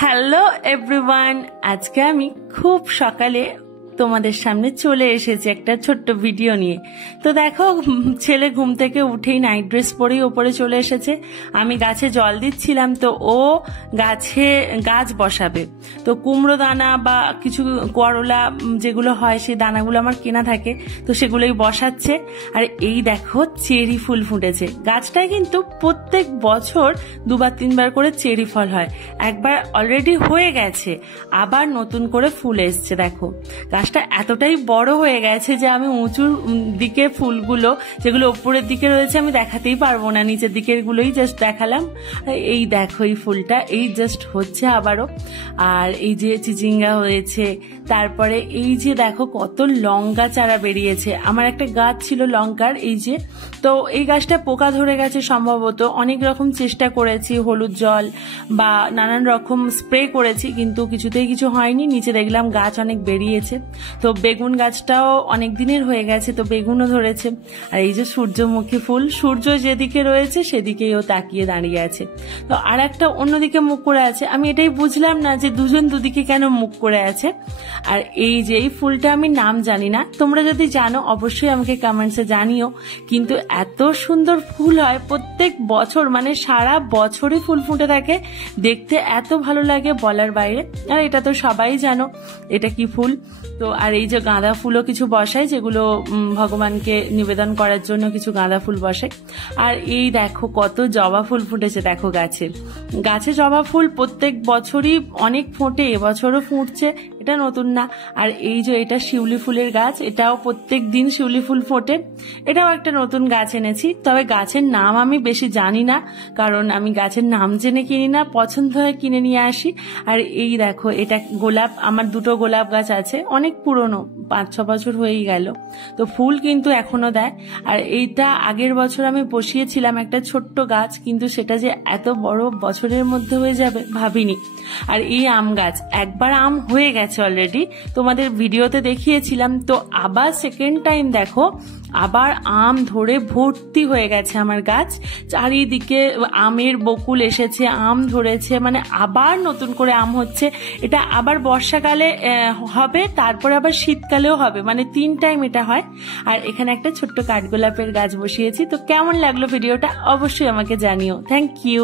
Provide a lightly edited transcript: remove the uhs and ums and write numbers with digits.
Hello everyone, আজকে আমি খুব সকালে তোমাদের সামনে চলে এসেছি একটা ছোট্ট ভিডিও নিয়ে। তো দেখো, ছেলে ঘুম থেকে উঠেই নাইট ড্রেস পরেই ওপরে চলে এসেছে। আমি গাছে জল দিচ্ছিলাম, তো ও গাছ বসাবে। তো কুমড়ো দানা বা কিছু করলা যেগুলো হয় সেই দানাগুলো আমার কেনা থাকে, তো সেগুলোই বসাচ্ছে। আর এই দেখো চেরি ফুল ফুটেছে। গাছটায় কিন্তু প্রত্যেক বছর দুবার তিনবার করে চেরি ফল হয়। একবার অলরেডি হয়ে গেছে, আবার নতুন করে ফুল এসছে। দেখো গাছটা এতটাই বড় হয়ে গেছে যে আমি উঁচুর দিকে ফুলগুলো যেগুলো উপরের দিকে রয়েছে আমি দেখাতেই পারবো না, নিচের দিকের গুলোই জাস্ট দেখালাম। এই দেখো এই ফুলটা এই জাস্ট হচ্ছে আবারও। আর এই যে চিচিঙ্গা হয়েছে, তারপরে এই যে দেখো কত লঙ্কা চারা বেরিয়েছে। আমার একটা গাছ ছিল লঙ্কার, এই যে, তো এই গাছটা পোকা ধরে গেছে সম্ভবত। অনেক রকম চেষ্টা করেছি, হলুদ জল বা নানান রকম স্প্রে করেছি, কিন্তু কিছুতেই কিছু হয়নি। নিচে দেখলাম গাছ অনেক বেরিয়েছে। তো বেগুন গাছটাও অনেক দিনের হয়ে গেছে, তো বেগুনও ধরেছে। আর এই যে সূর্যমুখী ফুল, সূর্য যেদিকে রয়েছে সেদিকেই ও তাকিয়ে দাঁড়িয়ে আছে। তো আর একটা অন্যদিকে মুখ করে আছে। আমি এটাই বুঝলাম না যে দুজন দুদিকে কেন মুখ করে আছে। আর এই যে এই ফুলটা আমি নাম জানি না, তোমরা যদি জানো অবশ্যই আমাকে কমেন্টসে জানিও। কিন্তু এত সুন্দর ফুল হয় প্রত্যেক বছর, মানে সারা বছরই ফুল ফুটে থাকে, দেখতে এত ভালো লাগে বলার বাইরে। আর এটা তো সবাই জানো এটা কি ফুল। তো আর এই যে গাঁদা ফুলও কিছু বসায়, যেগুলো ভগবানকে নিবেদন করার জন্য কিছু গাঁদা ফুল বসে। আর এই দেখো কত জবা ফুল ফুটেছে। দেখো গাছে জবা ফুল প্রত্যেক বছরই অনেক ফোটে, এবছরও ফুটছে, এটা নতুন না। আর এই যে এটা শিউলি ফুলের গাছ, এটাও প্রত্যেক দিন শিউলি ফুল ফোটে। এটাও একটা নতুন গাছ এনেছি, তবে গাছের নাম আমি বেশি জানি না, কারণ আমি গাছের নাম জেনে কিনি না, পছন্দ হয়ে কিনে নিয়ে আসি। আর এই দেখো এটা গোলাপ, আমার দুটো গোলাপ গাছ আছে, অনেক পুরনো, 5-6 বছর হয়েই গেল, তো ফুল কিন্তু এখনো দেয়। আর এইটা আগের বছর আমি বসিয়েছিলাম একটা ছোট্ট গাছ, কিন্তু সেটা যে এত বড় বছরের মধ্যে হয়ে যাবে ভাবিনি। আর এই আম গাছ, একবার আম হয়ে গেছে অলরেডি, তোমাদের ভিডিওতে দেখিয়েছিলাম। তো আবার সেকেন্ড টাইম দেখো আবার আম ধরে ভর্তি হয়ে গেছে আমার গাছ, চারিদিকে আমের বকুল এসেছে, আম ধরেছে, মানে আবার নতুন করে আম হচ্ছে। এটা আবার বর্ষাকালে হবে, তারপরে আবার শীতকালেও হবে, মানে 3 টাইম এটা হয়। আর এখানে একটা ছোট্ট কাঠগোলাপের গাছ বসিয়েছি। তো কেমন লাগলো ভিডিওটা অবশ্যই আমাকে জানিও। Thank you.